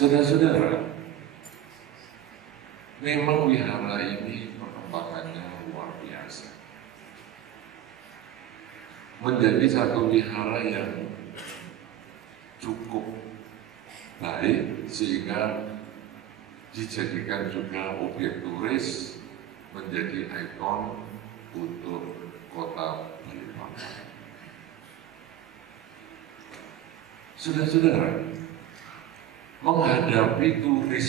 Saudara-saudara, memang wihara ini perkembangannya luar biasa. Menjadi satu wihara yang cukup baik sehingga dijadikan juga objek turis, menjadi ikon untuk kota Balikpapan. Saudara-saudara, menghadapi turis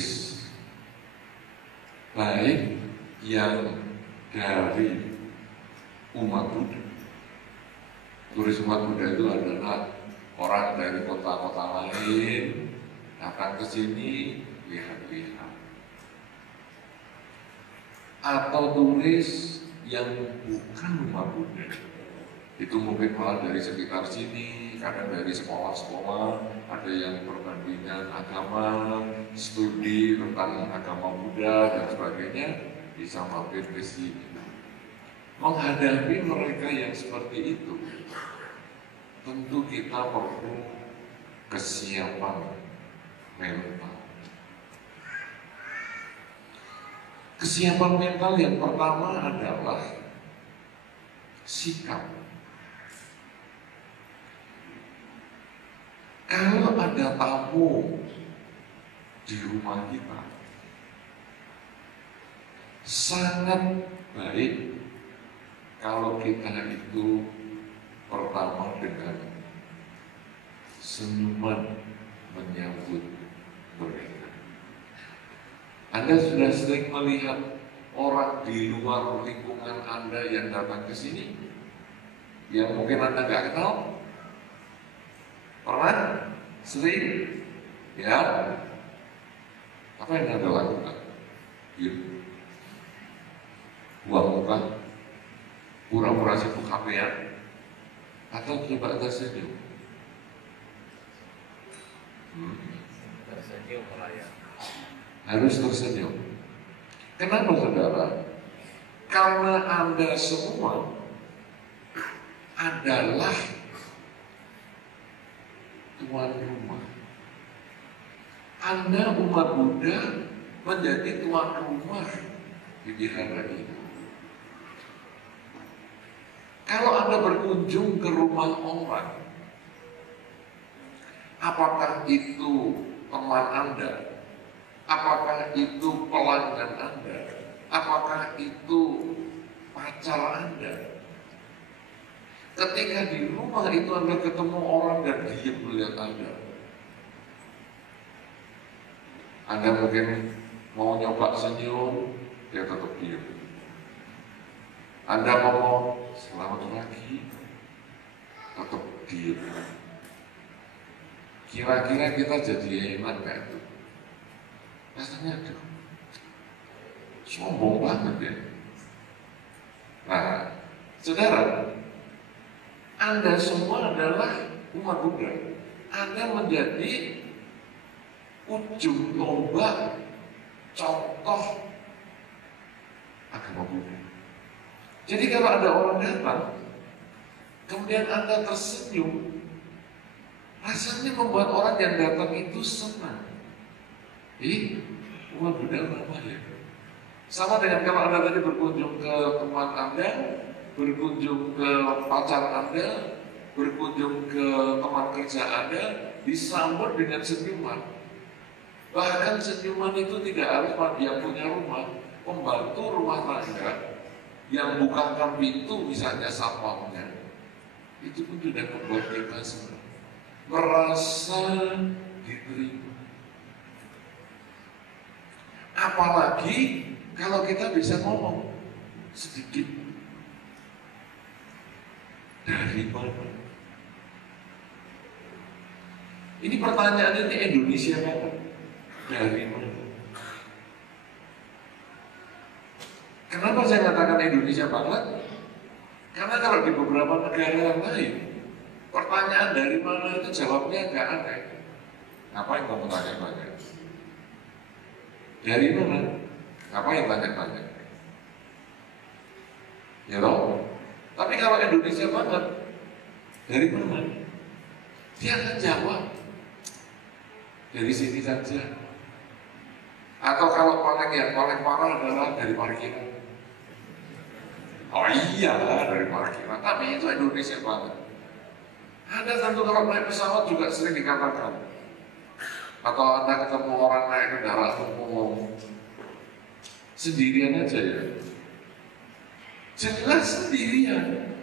baik yang dari umat Buddha. Turis umat Buddha itu adalah orang dari kota-kota lain datang ke sini lihat-lihat. Atau turis yang bukan umat Buddha, itu mungkin malah dari sekitar sini, kadang dari sekolah-sekolah, ada yang perbandingan agama, studi tentang agama Buddha dan sebagainya, bisa mampir ke sini. Menghadapi mereka yang seperti itu, tentu kita perlu kesiapan mental. Kesiapan mental yang pertama adalah sikap. Kalau ada tamu di rumah kita, sangat baik kalau kita itu pertama dengan senyuman menyambut mereka. Anda sudah sering melihat orang di luar lingkungan Anda yang datang ke sini, yang mungkin Anda nggak kenal? Pernah? Sering? Ya? Apa yang Anda lakukan? Diam. Buang muka? Pura-pura sibuk HP-an? Atau coba tersenyum? Tersenyum ya. Harus tersenyum. Kenapa saudara? Karena Anda semua adalah tuan rumah. Anda umat Buddha menjadi tuan rumah di wihara ini. Kalau Anda berkunjung ke rumah orang, apakah itu teman Anda, apakah itu pelanggan Anda, apakah itu pacar Anda, ketika di rumah itu Anda ketemu orang dan diam melihat Anda mungkin mau nyoba senyum, dia tetap diam. Anda ngomong selamat pagi, tetap diam. Kira-kira kita jadi enak kayak itu? Rasanya aduh, sombong banget ya. Nah, saudara, Anda semua adalah umat Buddha. Anda menjadi ujung tombak contoh agama Buddha. Jadi kalau ada orang datang, kemudian Anda tersenyum, rasanya membuat orang yang datang itu senang. Umat Buddha apa ya? Sama dengan kalau Anda tadi berkunjung ke teman Anda, berkunjung ke pacar Anda, berkunjung ke teman kerja Anda, disambut dengan senyuman. Bahkan senyuman itu tidak harus dia punya rumah, pembantu rumah tangga yang bukakan pintu misalnya satpamnya, itu pun sudah membuat kita senang, merasa diterima. Apalagi kalau kita bisa ngomong sedikit. Dari mana? Ini pertanyaan ini Indonesia banget. Dari mana? Kenapa saya katakan Indonesia banget? Karena kalau di beberapa negara yang lain, pertanyaan dari mana itu jawabnya agak aneh. Ngapain kamu tanya-tanya? Dari mana? Ngapain tanya-tanya? Ya loh. Tapi kalau Indonesia banget, dari mana? Dia akan jawab dari sini saja. Atau kalau yang paling parah adalah dari parkiran. Oh iya, dari parkiran. Tapi itu Indonesia banget. Ada tentu kalau naik pesawat juga sering dikatakan. Atau Anda ketemu orang naik kendaraan umum, sendirian aja ya. Jelas sendirian.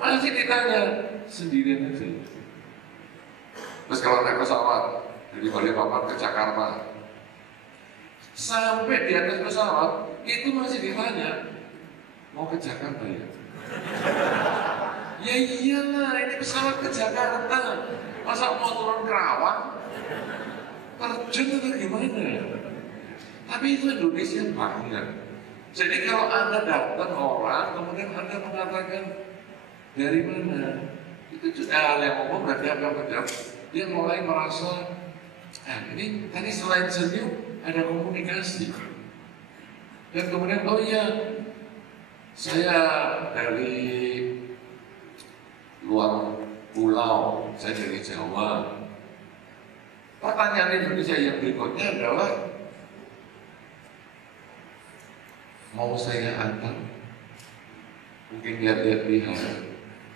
Masih ditanya, sendirian aja. Terus kalau naik pesawat dari Balikpapan ke Jakarta, sampai di atas pesawat itu masih ditanya, mau ke Jakarta ya? Ya iyalah, ini pesawat ke Jakarta, masa mau turun Kerawang? Terjun atau gimana? Tapi itu Indonesia banget. Jadi kalau Anda datang orang, kemudian Anda mengatakan dari mana? Itu juga hal yang umum berarti apa? Dia mulai merasa, ini tadi selain senyum ada komunikasi. Dan kemudian, oh iya, saya dari luar pulau, saya dari Jawa. Pertanyaan Indonesia yang berikutnya adalah, mau saya antar? Mungkin lihat-lihat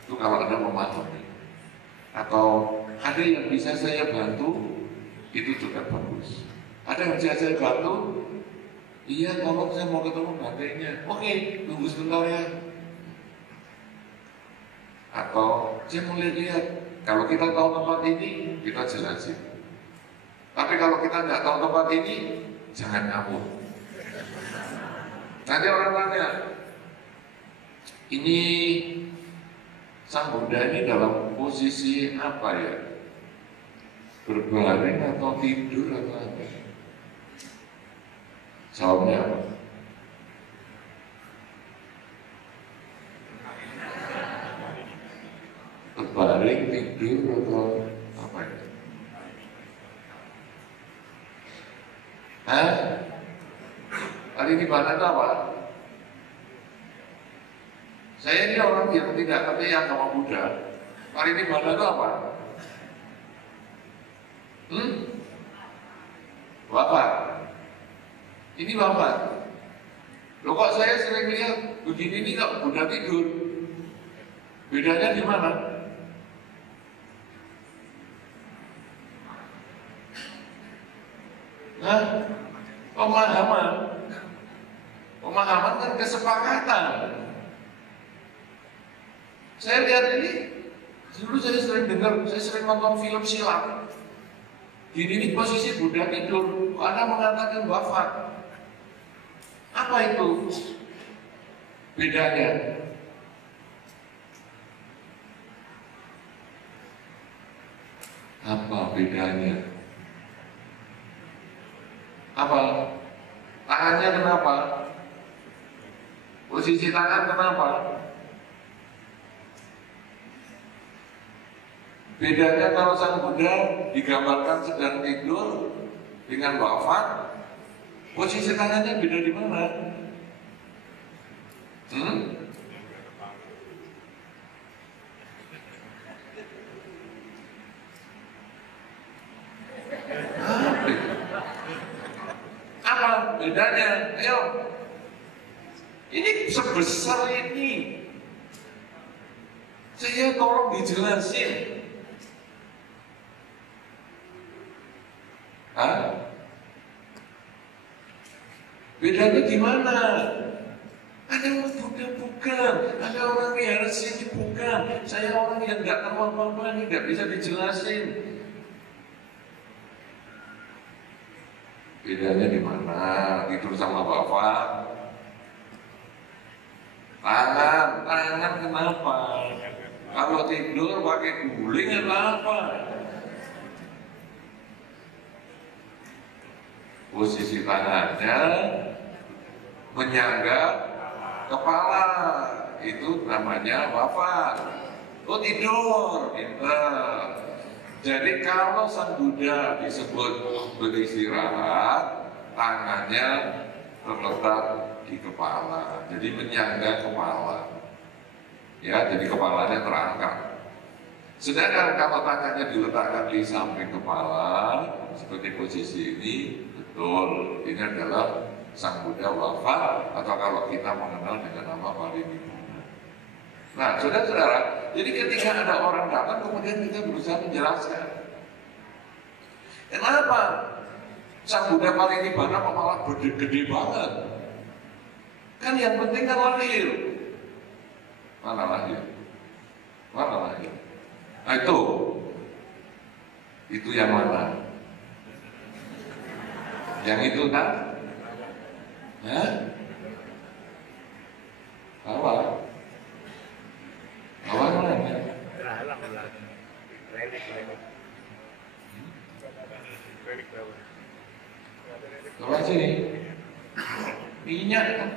itu kalau Anda memahami. Atau ada yang bisa saya bantu, itu juga bagus. Ada yang bisa saya bantu, iya tolong saya mau ketemu bantainya. Oke, tunggu sebentar ya. Atau saya mau lihat-lihat, kalau kita tahu tempat ini, kita jelasin. Tapi kalau kita nggak tahu tempat ini, jangan ngabur. Nanti orang tanya, ini Sang Buddha ini dalam posisi apa ya? Berbaring atau tidur atau apa? Jawabnya apa? Berbaring, tidur atau apa ya? Hah? Tadi di mana itu apa? Saya ini orang yang tidak ngerti agama Buddha. Hari ini mana itu apa? Wafat. Ini wafat. Loh kok saya sering lihat begini ini kok Buddha tidur? Bedanya di mana? Nah, pemahaman kan kesepakatan. Saya lihat ini, dulu saya sering dengar, saya sering nonton film silat. Gini posisi Buddha tidur, Anda mengatakan wafat. Apa itu bedanya? Apa bedanya? Apa? Tangannya kenapa? Posisi tangan kenapa? Bedanya kalau Sang Buddha digambarkan sedang tidur dengan wafat, posisi tangannya beda di mana? Apa bedanya? Ayo, ini sebesar ini, saya tolong dijelasin. Bedanya gimana? Ada orang Buddha bukan, ada orang yang ini bukan. Saya orang yang nggak tahu apa-apa, ini nggak bisa dijelasin. Bedanya di mana? Tidur sama bapak. Tangan kenapa? Kalau tidur pakai guling atau apa? Posisi tangannya menyangga kepala, itu namanya wafat. Oh tidur, pinter. Jadi kalau Sang Buddha disebut beristirahat, tangannya terletak di kepala, jadi menyangga kepala. Ya, jadi kepalanya terangkat. Sedangkan kalau tangannya diletakkan di samping kepala, seperti posisi ini, Betul, ini adalah Sang Buddha wafat, atau kalau kita mengenal dengan nama Parinibbana. Nah, saudara-saudara, jadi ketika ada orang datang, kemudian kita berusaha menjelaskan, kenapa Sang Buddha Parinibbana kok malah gede banget? Kan yang penting kan lahir. Mana lahir? Mana lahir? Nah itu yang mana? Yang itu kan? Hah? Apa? Apa namanya? Coba sini. Minyak kan?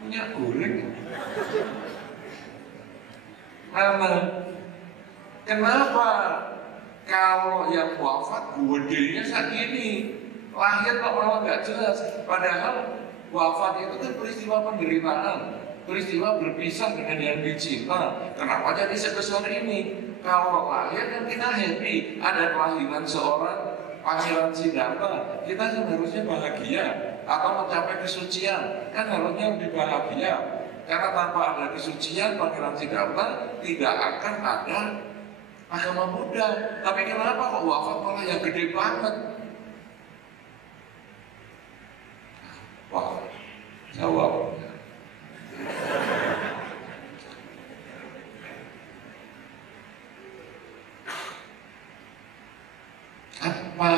Minyak goreng. Mana? Kenapa kalau yang wafat gedenya segini, lahir kok malah nggak jelas? Padahal wafat itu kan peristiwa penderitaan, peristiwa berpisah dengan yang dicinta. Kenapa jadi sebesar ini? Kalau lahir kan kita happy, ada kelahiran seorang Pangeran Siddhartha, kita seharusnya bahagia atau mencapai kesucian, kan harusnya lebih bahagia. Karena tanpa ada kesucian Pangeran Siddhartha tidak akan ada agama Buddha. Tapi kenapa kok wafat malah yang gede banget? Wah, jawabnya. Apa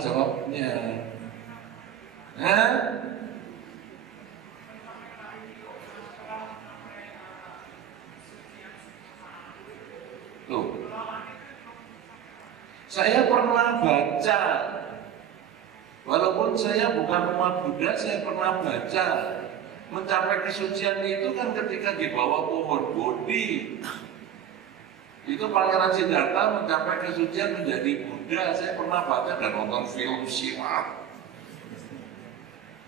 jawabnya? Hah? Tuh. Saya pernah baca, walaupun saya bukan umat Buddha, saya pernah baca mencapai kesucian itu kan ketika di bawah pohon Bodhi. Itu Pangeran Siddhartha mencapai kesucian menjadi Buddha. Saya pernah baca dan nonton film silat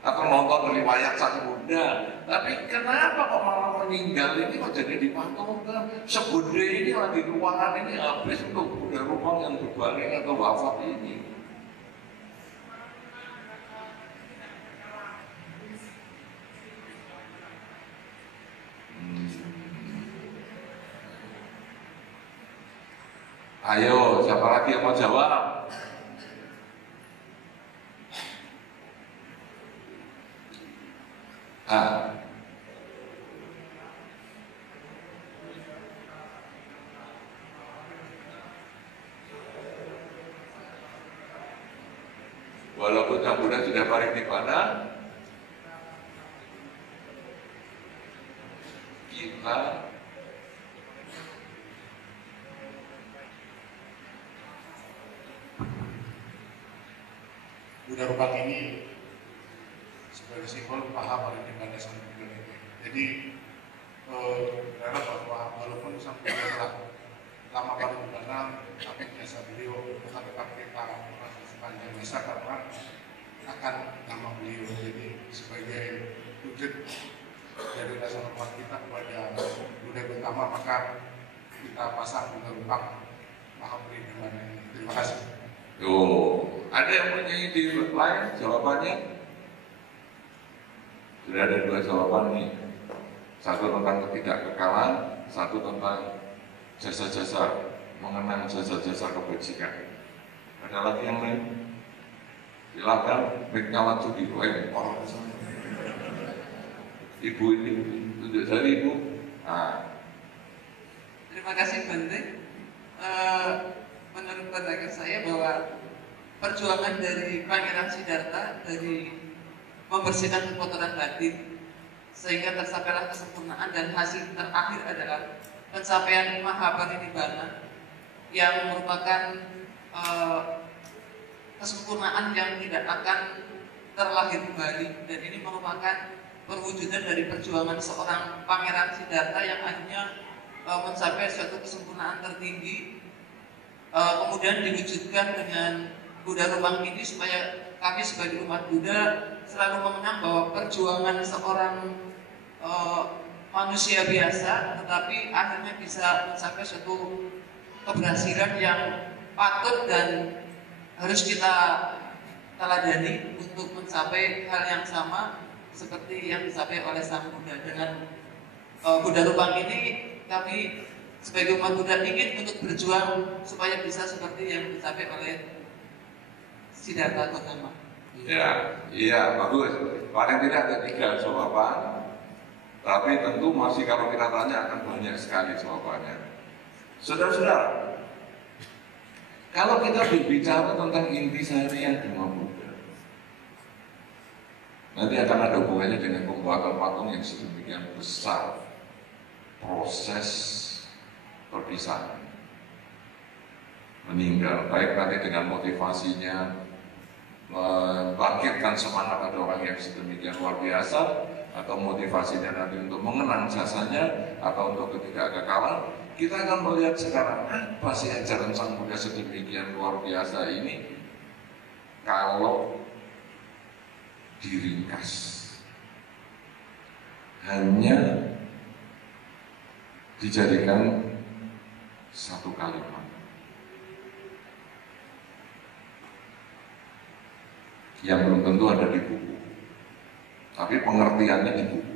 atau nonton riwayat Sang Buddha. Tapi kenapa kok malah meninggal ini kok jadi dipantulkan? Segede ini lagi ruangan ini habis untuk Buddha ruang yang berbaring atau wafat ini. Ayo, siapa lagi yang mau jawab? Walaupun Sang Buddha sudah parinibbana, kita Buddha Rupang ini sebagai simbol paham parinibbana Sang Buddha ini. Jadi berharap bahwa walaupun Sang Buddha telah lama parinibbana, tapi jasa beliau bukan tetap kita sepanjang masa karena akan nama beliau. Jadi sebagai wujud dari rasa hormat kita kepada Buddha Gautama, maka kita pasang Buddha Rupang paham parinibbana ini. Terima kasih. Ada yang punya ide lain jawabannya? Sudah ada dua jawaban nih. Satu tentang ketidakkekalan, satu tentang jasa-jasa, mengenang jasa-jasa kebajikan. Ada lagi yang lain? Silakan, mic-nya langsung dilempar. Ibu ini, tunjuk jari Ibu. Nah. Terima kasih Bante. Menurut pandangan saya bahwa perjuangan dari Pangeran Siddhartha dari membersihkan kekotoran batin sehingga tercapailah kesempurnaan, dan hasil terakhir adalah pencapaian Mahaparinibbana yang merupakan kesempurnaan yang tidak akan terlahir kembali, dan ini merupakan perwujudan dari perjuangan seorang Pangeran Siddhartha yang akhirnya mencapai suatu kesempurnaan tertinggi, kemudian diwujudkan dengan Buddha Rupang ini supaya kami sebagai umat Buddha selalu mengenang bahwa perjuangan seorang manusia biasa tetapi akhirnya bisa mencapai suatu keberhasilan yang patut dan harus kita teladani untuk mencapai hal yang sama seperti yang dicapai oleh Sang Buddha. Dengan Buddha Rupang ini kami sebagai umat Buddha ingin untuk berjuang supaya bisa seperti yang dicapai oleh Siddhartha Gautama. Ya, iya bagus. Paling tidak ada 3 jawaban. Tapi tentu masih kalau kita tanya akan banyak sekali jawabannya. Saudara-saudara, kalau kita berbicara tentang intisari Dhamma Buddha, nanti akan ada hubungannya dengan pembuatan patung yang sedemikian besar, proses perpisahan, meninggal, baik nanti dengan motivasinya membangkitkan semangat pada orang yang sedemikian luar biasa, atau motivasinya nanti untuk mengenang jasanya, atau untuk ketidakkekalan. Kita akan melihat sekarang apa sih ajaran Sang Buddha sedemikian luar biasa ini kalau diringkas hanya dijadikan satu kalimat yang belum tentu ada di buku, tapi pengertiannya di buku.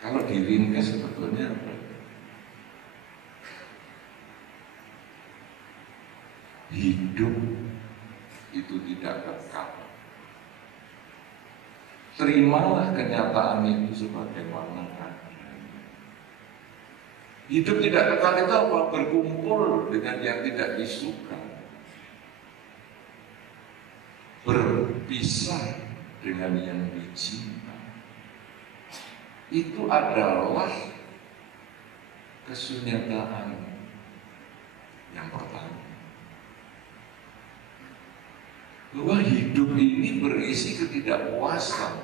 Kalau diringkas sebetulnya apa? Hidup itu tidak kekal. Terimalah kenyataan itu sebagaimana adanya. Hidup tidak kekal itu apa? Berkumpul dengan yang tidak disuka, berpisah dengan yang dicinta. Itu adalah kesunyataan yang pertama. Bahwa hidup ini berisi ketidakpuasan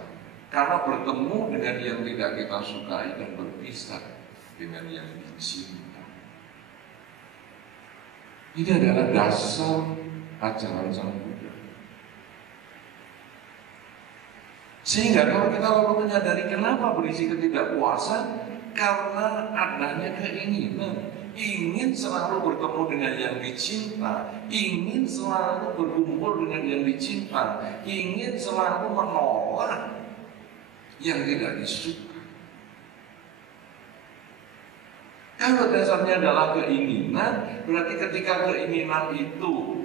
karena bertemu dengan yang tidak kita sukai dan berpisah dengan yang dicinta. Ini adalah dasar ajaran Sang Buddha. Sehingga kalau kita lalu menyadari kenapa berisi ketidakpuasan, karena adanya keinginan, ingin selalu bertemu dengan yang dicinta, ingin selalu berkumpul dengan yang dicinta, ingin selalu menolak yang tidak disuka. Kalau dasarnya adalah keinginan, berarti ketika keinginan itu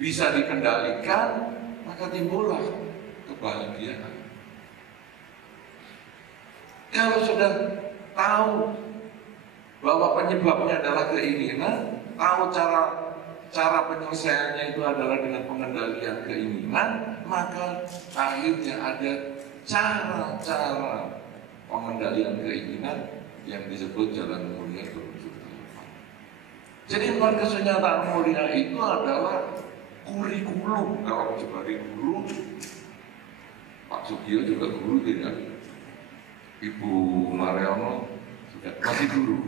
bisa dikendalikan, maka timbullah kebahagiaan. Kalau sudah tahu bahwa penyebabnya adalah keinginan, tahu cara penyelesaiannya itu adalah dengan pengendalian keinginan, maka akhirnya ada cara-cara pengendalian keinginan yang disebut jalan mulia menuju Tuhan. Jadi kesunyataan mulia itu adalah kurikulum. Kalau sebagai guru, Pak Sugio juga guru tidak? Ibu Mariono juga masih guru.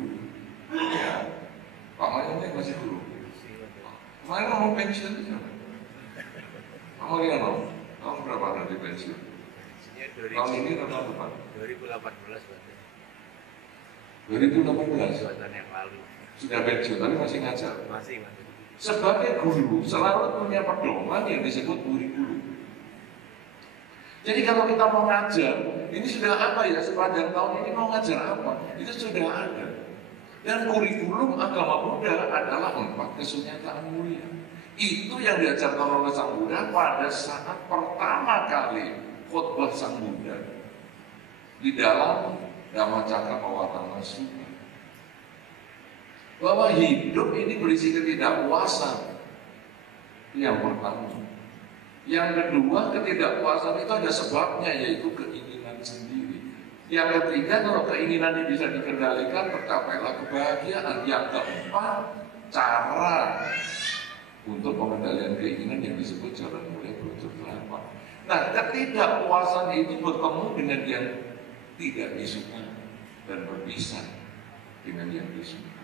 Ya. Pak Mariono masih guru. Kemarin mau pensiun siapa? Pak Mariono, tahun berapa nanti pensiun? Tahun ini atau tahun depan? 2018 berarti. 2018? 2 tahun yang lalu. Sudah pensiun, tapi masih ngajar? Masih. Sebagai guru, selalu punya pedoman yang disebut kurikulum. Jadi kalau kita mau ngajar, ini sudah apa ya, sepanjang tahun ini mau ngajar apa? Itu sudah ada. Dan kurikulum agama Buddha adalah 4 kesunyataan mulia. Itu yang diajarkan oleh Sang Buddha pada saat pertama kali khotbah Sang Buddha di dalam Dhammacakkappavattana Sutta. Bahwa hidup ini berisi ketidakpuasan. Yang pertama. Yang kedua, ketidakpuasan itu ada sebabnya, yaitu keinginan sendiri. Yang ketiga, kalau keinginan ini bisa dikendalikan, tercapailah kebahagiaan. Yang keempat, cara untuk pengendalian keinginan yang disebut jalan mulia menuju Dhamma. Nah, ketidakpuasan itu bertemu dengan yang tidak disuka dan berpisah dengan yang disuka.